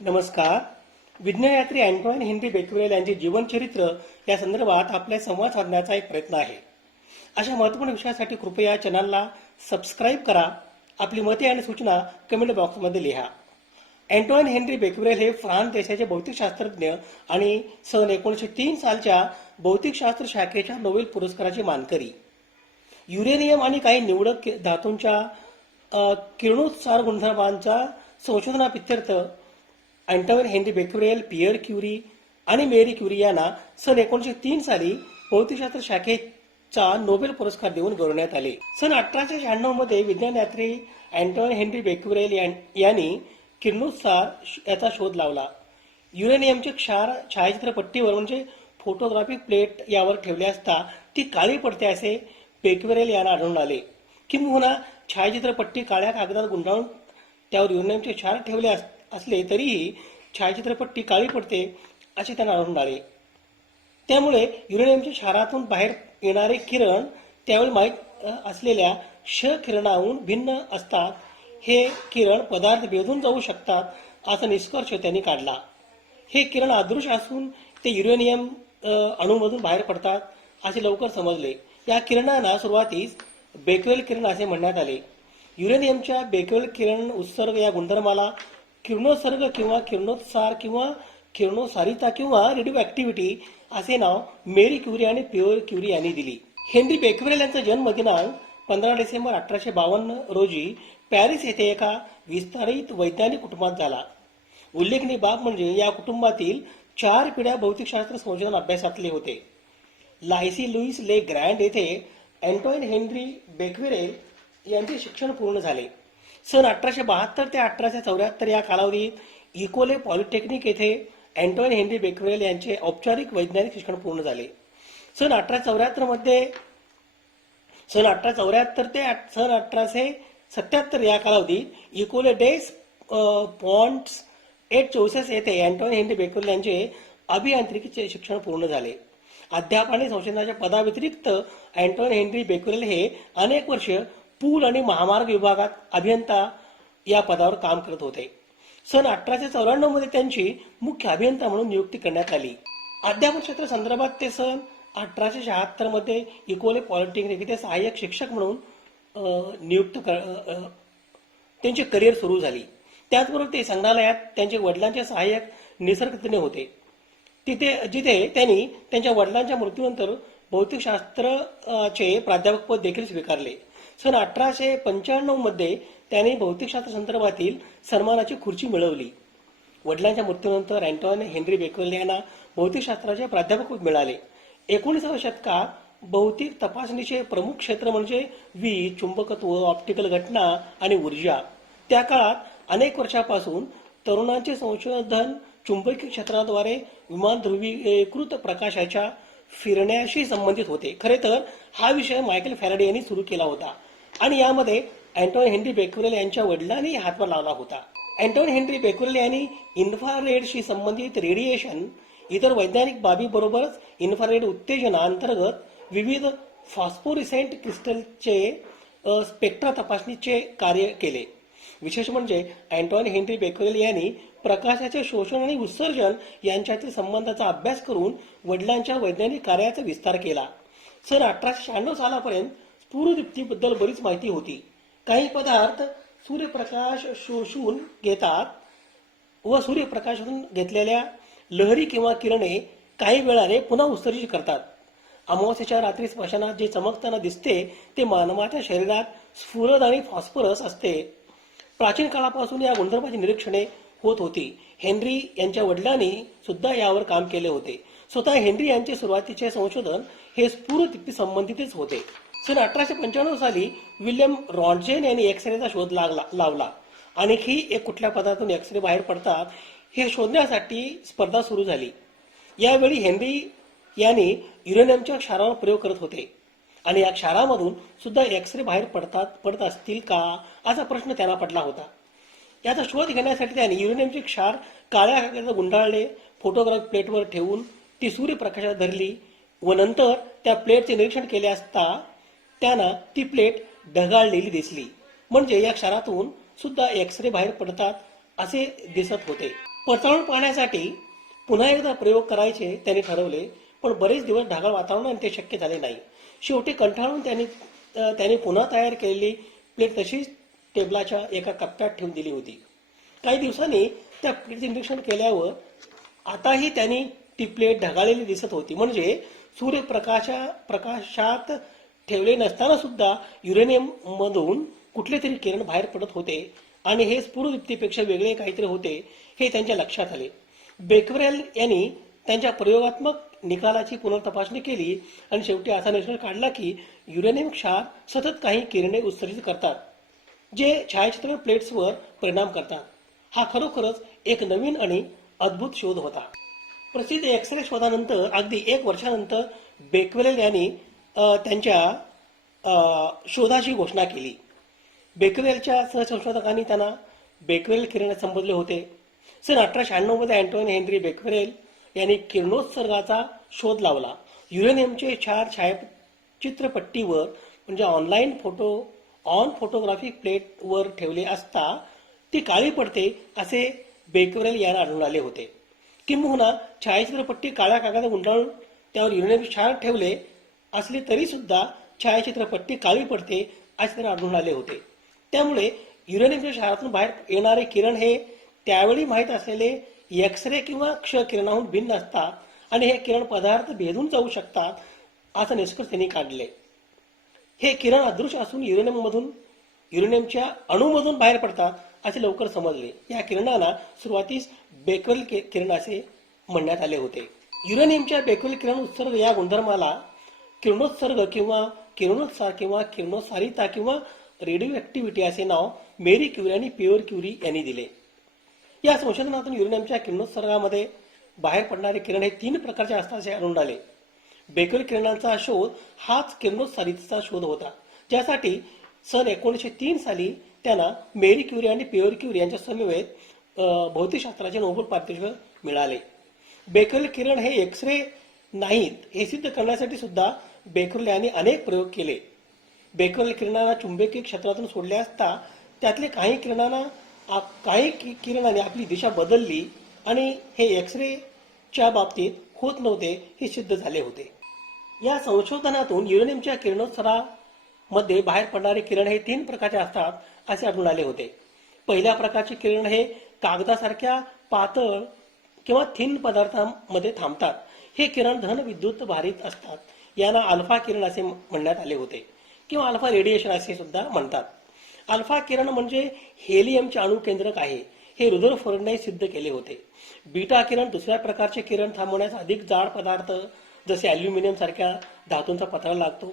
नमस्कार. विज्ञानयात्री अँटॉइन हेनरी बेक्वेरेल यांचे जीवनचरित्र या संदर्भात आपल्या संवाद साधण्याचा एक प्रयत्न आहे. अशा महत्त्वपूर्ण विषयासाठी कृपया चॅनलला सबस्क्राईब करा. आपली मते आणि सूचना कमेंट बॉक्समध्ये लिहा. अँटॉइन हेनरी बेक्वेरेल हे फ्रान्स देशाचे भौतिकशास्त्रज्ञ आणि सन 1903 सालच्या भौतिकशास्त्र शाखेच्या नोबेल पुरस्काराचे मानकरी. युरेनियम आणि काही निवडक धातूंच्या किरणोत्सार गुणधर्मांचा संशोधनाप्रित्यर्थ अँटॉइन हेनरी बेक्वेरेल, पियर क्युरी आणि मेरी क्युरी यांना सन 1903 साली भौतिकशास्त्र शाखेचा नोबेल पुरस्कार देऊन गौरवण्यात आले. सन 1896 मध्ये विज्ञानयात्री अँटॉइन हेनरी बेक्वेरेल यांनी किरणोत्सार याचा शोध लावला. युरेनियमचे क्षार छायाचित्रपट्टीवर म्हणजे फोटोग्राफिक प्लेट यावर ठेवले असता ती काळी पडते असे बेक्वेरेल यांना आढळून आले. किंबहुना छायाचित्रपट्टी काळ्या कागदात गुंडाळून त्यावर युरेनियमचे क्षार ठेवले असले तरीही छायाचित्रपट्टी काळी पडते असे त्यांना आढळून आले. त्यामुळे युरेनियमच्या क्षारातून बाहेर येणारे किरण त्यावेळी माहीत असलेल्या क्ष किरणाहून भिन्न असतात. हे किरण पदार्थ भेदून जाऊ शकतात असा निष्कर्ष त्यांनी काढला. हे किरण अदृश्य असून ते युरेनियम अणूमधून बाहेर पडतात असे लवकर समजले. या किरणांना सुरुवातीस बेक्वेरेल किरण असे म्हणण्यात आले. युरेनियमच्या बेक्वेरेल किरण उत्सर्ग या गुणधर्माला किरणोत्सर्ग किंवा किरणोत्सार किंवा किरणोत्सारिता किंवा रेडिओ ऍक्टिव्हिटी असे नाव मेरी क्युरी आणि पियर क्युरी यांनी दिली. हेनरी बेक्वेरेल यांचा जन्मदिनांक 15 डिसेंबर 1852 रोजी पॅरिस येथे एका विस्तारित वैज्ञानिक कुटुंबात झाला. उल्लेखनीय बाब म्हणजे या कुटुंबातील 4 पिढ्या भौतिकशास्त्र संशोधन अभ्यासातले होते. लायसी लुईस ले ग्रँड येथे अँटॉइन हेनरी बेक्वेरेल यांचे शिक्षण पूर्ण झाले. सन 1872 ते 1874 या कालावधीत इकोले पॉलिटेक्निक येथे अँटॉइन हेनरी बेक्वेरेल यांचे औपचारिक वैज्ञानिक शिक्षण पूर्ण झाले. सन 1874 ते सन 1877 या कालावधीत इकोले डेस पॉन्ट्स एट चौसेस येथे अँटॉइन हेनरी बेक्वेरेल यांचे अभियांत्रिकीचे शिक्षण पूर्ण झाले. अध्यापन आणि संशोधनाच्या पदाव्यतिरिक्त अँटॉइन हेनरी बेक्वेरेल हे अनेक वर्ष पूल आणि महामार्ग विभागात अभियंता या पदावर काम करत होते. सन 1894 मध्ये त्यांची मुख्य अभियंता म्हणून नियुक्ती करण्यात आली. अध्यापन क्षेत्र संदर्भात ते सन 1876 मध्ये इकोले पॉलिटेक्निक येथे सहाय्यक शिक्षक म्हणून त्यांची करिअर सुरू झाली. त्याचबरोबर ते संग्रहालयात त्यांच्या वडिलांचे सहाय्यक निसर्गतज्ञ होते, जिथे त्यांनी त्यांच्या वडिलांच्या मृत्यूनंतर भौतिकशास्त्राचे प्राध्यापकपद देखील स्वीकारले. सन 1895 मध्ये त्यांनी भौतिकशास्त्र संदर्भातील सन्मानाची खुर्ची मिळवली. वडिलांच्या मृत्यूनंतर अँटॉइन हेनरी बेक्वेरेल यांना भौतिकशास्त्राचे प्राध्यापकपद मिळाले. 19व्या शतकात भौतिक तपासणीचे प्रमुख क्षेत्र म्हणजे वीज, चुंबकत्व, ऑप्टिकल घटना आणि ऊर्जा. त्या काळात अनेक वर्षापासून तरुणांचे संशोधन चुंबकीय क्षेत्राद्वारे विमान ध्रुवीकृत प्रकाशाच्या फिरण्याशी संबंधित होते. खरे तर हा विषय मायकेल फॅराडे यांनी सुरू केला होता आणि यामध्ये अँटॉइन हेनरी बेक्वेरेल यांच्या वडिलांनी हातभार लावला होता. अँटॉइन हेनरी बेक्वेरेल यांनी इन्फ्रारेडशी संबंधित रेडिएशन, इतर वैज्ञानिक बाबीबरोबरच इन्फ्रारेड उत्तेजना अंतर्गत विविध फॉस्फोरिसेंट क्रिस्टलचे स्पेक्ट्रा तपासणीचे कार्य केले. विशेष म्हणजे अँटॉइन हेनरी बेक्वेरेल यांनी प्रकाशाचे शोषण आणि उत्सर्जन यांच्यातील संबंधाचा अभ्यास करून वडिलांच्या वैज्ञानिक कार्याचा विस्तार केला. सन 1896 सालापर्यंत स्फुरदीप्तीबद्दल बरीच माहिती होती. काही पदार्थ सूर्यप्रकाश शोषून घेतात व सूर्यप्रकाशातून घेतलेल्या लहरी किंवा किरणे काही वेळाने पुन्हा उत्सर्जित करतात. अमावस्येच्या रात्री स्मशानात जे चमकताना दिसते ते मानवाच्या शरीरात स्फुरद आणि फॉस्फरस असते. प्राचीन काळापासून या गुणधर्माची निरीक्षणे होत होती. हेनरी यांच्या वडिलांनी सुद्धा यावर काम केले होते. स्वतः हेनरी यांचे सुरुवातीचे संशोधन हे स्फुरदीप्ती संबंधितच होते. सन 1895 साली विल्यम रॉन्टजेन यांनी एक्सरेचा शोध लावला. आणखी एक कुठल्या पदार्थातून एक्सरे बाहेर पडतात हे शोधण्यासाठी स्पर्धा सुरू झाली. यावेळी हेनरी यांनी युरेनियमच्या क्षारावर प्रयोग करत होते आणि या क्षारामधून सुद्धा एक्सरे बाहेर पडत असतील का असा प्रश्न त्यांना पडला होता. याचा शोध घेण्यासाठी त्यांनी युरेनियमचे क्षार काळ्या कागदात गुंडाळले, फोटोग्राफ प्लेटवर ठेवून ती सूर्यप्रकाशात धरली व नंतर त्या प्लेटचे निरीक्षण केले असता त्यांना ती प्लेट ढगाळलेली दिसली. म्हणजे या क्षारातून सुद्धा एक्सरे बाहेर पडतात असे दिसत होते. पडताळून पाहण्यासाठी पुन्हा एकदा प्रयोग करायचे त्यांनी ठरवले, पण बरेच दिवस ढगाळ वातावरणाने ते शक्य झाले नाही. शेवटी कंटाळून त्यांनी पुन्हा तयार केलेली प्लेट तशीच टेबलाच्या एका कप्प्यात ठेवून दिली होती. काही दिवसांनी त्या प्लेटचे निरीक्षण केल्यावर आताही त्यांनी ती प्लेट ढगाळलेली दिसत होती. म्हणजे प्रकाशात ठेवले नसताना सुद्धा युरेनियम मधून कुठले तरी किरण बाहेर पडत होते आणि हे स्फुरदीप्तीपेक्षा वेगळे काहीतरी होते हे त्यांच्या लक्षात आले. बेक्वेरेल यांनी त्यांच्या प्रयोगात्मक निकालाची पुनर्तपासणी केली आणि शेवटी असा निष्कर्ष काढला की युरेनियम क्षार सतत काही किरणे उत्सर्जित करतात जे छायाचित्र प्लेट्सवर परिणाम करतात. हा खरोखरच एक नवीन आणि अद्भुत शोध होता. प्रसिद्ध एक्सरे शोधानंतर अगदी 1 वर्षानंतर बेक्वेरेल यांनी त्यांच्या शोधाची घोषणा केली. बेक्वेरेलच्या सहसंशोधकांनी त्यांना बेक्वेरेल किरण संबोधले होते. सन 1896 मध्ये अँटोइन हेनरी बेक्वेरेल यांनी किरणोत्सर्गाचा शोध लावला. युरेनियमचे क्षार छायाचित्रपट्टीवर म्हणजे ऑन फोटोग्राफिक प्लेटवर ठेवले असता ती काळी पडते असे बेक्वेरेल यांना आढळून आले होते. किंबहुना छायाचित्रपट्टी काळ्या कागदात गुंडाळून त्यावर युरेनियम क्षार ठेवले असले तरी सुद्धा छायाचित्रपट्टी काळी पडते असे त्यांना आढळून आले होते. त्यामुळे युरेनियमच्या क्षारातून बाहेर येणारे किरण हे त्यावेळी माहीत असलेले एक्सरे किंवा क्ष किरणाहून भिन्न असतात आणि हे किरण पदार्थ भेदून जाऊ शकतात असा निष्कर्ष त्यांनी काढले. हे किरण अदृश्य असून युरेनियमच्या अणूमधून बाहेर पडतात असे लवकर समजले. या किरणांना सुरुवातीस बेक्वेरेल किरण असे म्हणण्यात आले होते. युरेनियमच्या बेक्वेरेल किरण उत्सर्ग या गुणधर्माला किरणोत्सर्ग किंवा किरणोत्सार किंवा किरणोत्सारिता किंवा रेडिओ ऍक्टिव्हिटी असे नाव मेरी क्युरी आणि पियर क्युरी यांनी दिले. या संशोधनातून युरेनियमच्या किरणोत्सर्गामध्ये बाहेर पडणारे किरण हे 3 प्रकारचे असतात असे आढळून आले. बेक्वेरेल किरणांचा शोध हाच किरणोत्सारितेचा शोध होता, ज्यासाठी सन 1903 साली त्यांना मेरी क्युरी आणि पियर क्युरी यांच्या समवेत भौतिकशास्त्राचे नोबेल पारितोषिक मिळाले. बेक्वेरेल किरण हे एक्सरे नाहीत हे सिद्ध करण्यासाठी सुद्धा बेक्वेरेल यांनी अनेक प्रयोग केले. बेक्वेरेल किरणांना चुंबकीय क्षेत्रातून सोडले असता त्यातले काही किरणांनी आपली दिशा बदलली आणि हे एक्सरेच्या बाबतीत होत नव्हते हे सिद्ध झाले होते. या संशोधनातून युरेनियमच्या किरणोत्सर्गामध्ये बाहेर पडणारे किरण हे 3 प्रकारचे असतात असे आढळून आले होते. पहिल्या प्रकारचे किरण हे कागदासारख्या पातळ किंवा थिन पदार्थांमध्ये थांबतात. हे किरण धन विद्युत भारित असतात. यांना अल्फा किरण असे म्हणण्यात आले होते किंवा अल्फा रेडिएशन असे सुद्धा म्हणतात. अल्फा किरण म्हणजे हेलियमचे अणुकेंद्रक आहे हे रुदरफोर्डने सिद्ध केले होते. बीटा किरण दुसऱ्या प्रकारचे किरण थांबवण्यास अधिक जाड पदार्थ जसे अल्युमिनियम सारख्या धातूंचा पत्रा लागतो.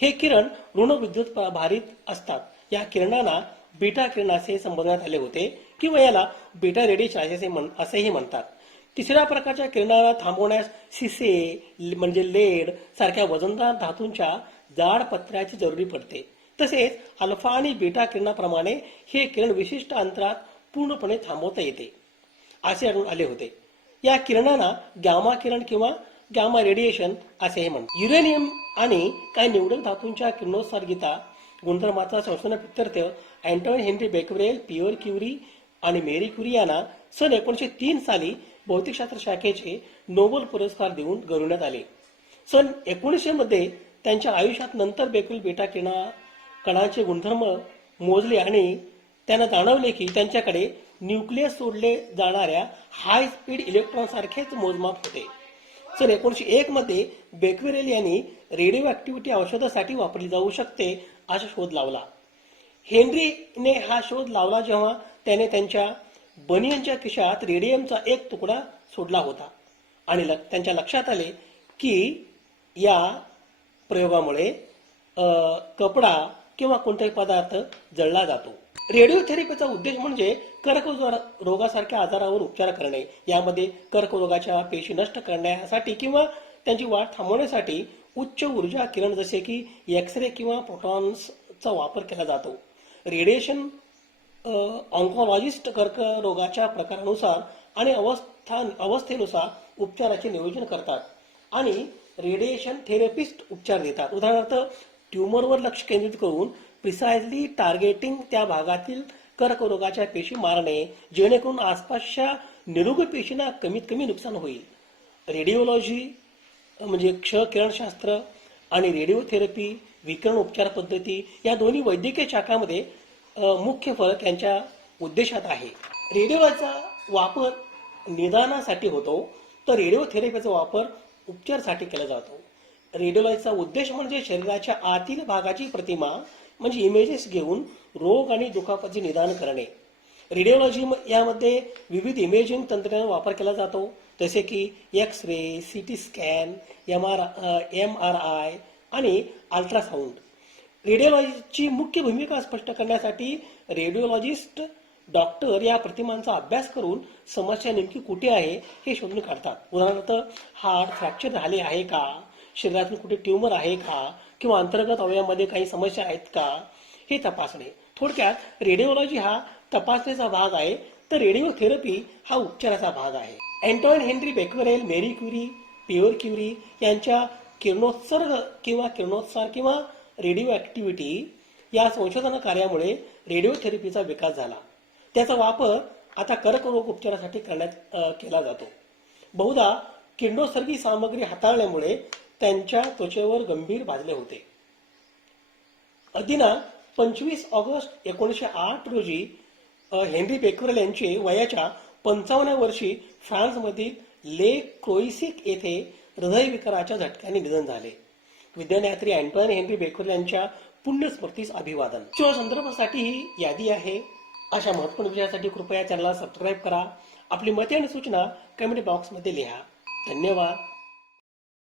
हे किरण ऋण विद्युत भारित असतात. या किरणांना बीटा किरण असे संबोधण्यात आले होते किंवा याला बीटा रेडिएशन असेही म्हणतात. तिसऱ्या प्रकारच्या किरणांना थांबवण्यास सिसे म्हणजे लेड सारख्या वजनदार धातूंच्या जाड पत्र्याची जरुरी पडते. तसेच अल्फा आणि बीटा किरणाप्रमाणे हे किरण विशिष्ट अंतरात पूर्णपणे थांबवता येते असे आढळून आले होते. या किरणांना गामा किरण किंवा गामा रेडिएशन असेही म्हणतात. युरेनियम आणि काही निवडक धातूंच्या किरणोत्सर्गिता गुणधर्माचा संशोधन प्रित्यर्थ अँटोइन हेनरी बेक्वेरेल, पियर क्युरी आणि मेरी क्युरी यांना सन 1903 साली भौतिकशास्त्र शाखेचे नोबेल पुरस्कार देऊन गौरवण्यात आले. सन 1900 मध्ये त्यांच्या आयुष्यात नंतर बेक्वेरेल बीटा कणांचे गुणधर्म मोजले आणि त्यांना जाणवले की त्यांच्याकडे न्यूक्लियस सोडले जाणाऱ्या हाय स्पीड इलेक्ट्रॉन सारखेच मोजमाप होते. सन 1901 मध्ये बेक्वेरेल यांनी रेडिओ ऍक्टिव्हिटी औषधासाठी वापरली जाऊ शकते असा शोध लावला. हेनरीने हा शोध लावला जेव्हा त्याने त्यांच्या बनियनच्या खिशात रेडियमचा एक तुकडा सोडला होता आणि त्यांच्या लक्षात आले की या प्रयोगामुळे कपडा किंवा कोणताही पदार्थ जळला जातो. रेडिओथेरपीचा उद्देश म्हणजे कर्करोगासारख्या आजारावर उपचार करणे. यामध्ये कर्करोगाच्या पेशी नष्ट करण्यासाठी किंवा त्यांची वाढ थांबवण्यासाठी उच्च ऊर्जा किरण जसे की एक्सरे किंवा प्रोटॉन्सचा वापर केला जातो. रेडिएशन ऑन्कोलॉजिस्ट कर्करोगाच्या प्रकारानुसार आणि अवस्थेनुसार उपचाराचे नियोजन करतात आणि रेडिएशन थेरपिस्ट उपचार देतात. उदाहरणार्थ ट्यूमरवर लक्ष केंद्रित करून प्रिसाइजली टार्गेटिंग त्या भागातील कर्करोगाच्या पेशी मारणे, जेणेकरून आसपासच्या निरोगी पेशींना कमीत कमी नुकसान होईल. रेडिओलॉजी म्हणजे क्ष किरणशास्त्र आणि रेडिओथेरपी, विकिरण उपचार पद्धती या दोन्ही वैद्यकीय शाखांमध्ये मुख्य फरक यांच्या उद्देशात आहे. रेडिओचा वापर निदानासाठी होतो, तर रेडिओथेरपीचा वापर उपचारासाठी केला जातो. रेडिओलॉजीचा उद्देश म्हणजे शरीराच्या आतील भागाची प्रतिमा म्हणजे इमेजेस घेऊन रोग आणि दुखापतीचे निदान करणे. रेडिओलॉजी यामध्ये विविध इमेजिंग तंत्रज्ञानाचा वापर केला जातो, जसे की X ray, CT scan, MRI आणि अल्ट्रासाऊंड. रेडिओलॉजीची मुख्य भूमिका स्पष्ट करण्यासाठी रेडिओलॉजिस्ट डॉक्टर या प्रतिमांचा अभ्यास करून समस्या नेमकी कुठे आहे हे शोधून काढतात. उदाहरणार्थ, हार्ट फ्रॅक्चर झाले आहे का, शरीरातून कुठे ट्यूमर आहे का, किंवा अंतर्गत अवयवामध्ये काही समस्या आहेत का हे तपासणे. थोडक्यात रेडिओलॉजी हा तपासणीचा भाग आहे, तर रेडिओथेरपी हा उपचाराचा भाग आहे. Antoine Henri Becquerel, Marie Curie, Pierre Curie यांच्या किरणोत्सर्ग किंवा किरणोत्सार किंवा रेडिओ ऍक्टिव्हिटी या संशोधन कार्यामुळे रेडिओथेरपीचा विकास झाला. त्याचा वापर आता कर्करोग उपचारासाठी केला जातो. बहुधा किरणोत्सर्गी सामग्री हाताळल्यामुळे त्यांच्या त्वचेवर गंभीर भाजले होते. दिनांक 25 ऑगस्ट 1908 रोजी हेनरी बेक्वेरेल यांचे वयाच्या 55व्या वर्षी फ्रान्समधील ले क्रोइसिक येथे हृदयविकाराच्या झटक्याने निधन झाले. विज्ञानयात्री अँटॉइन हेनरी बेक्वेरेल यांच्या पुण्यस्मृतीस अभिवादन. संदर्भासाठी ही यादी आहे. अशा महत्त्वपूर्ण विषयासाठी कृपया चॅनलला सबस्क्राईब करा. आपली मते आणि सूचना कमेंट बॉक्समध्ये लिहा. धन्यवाद.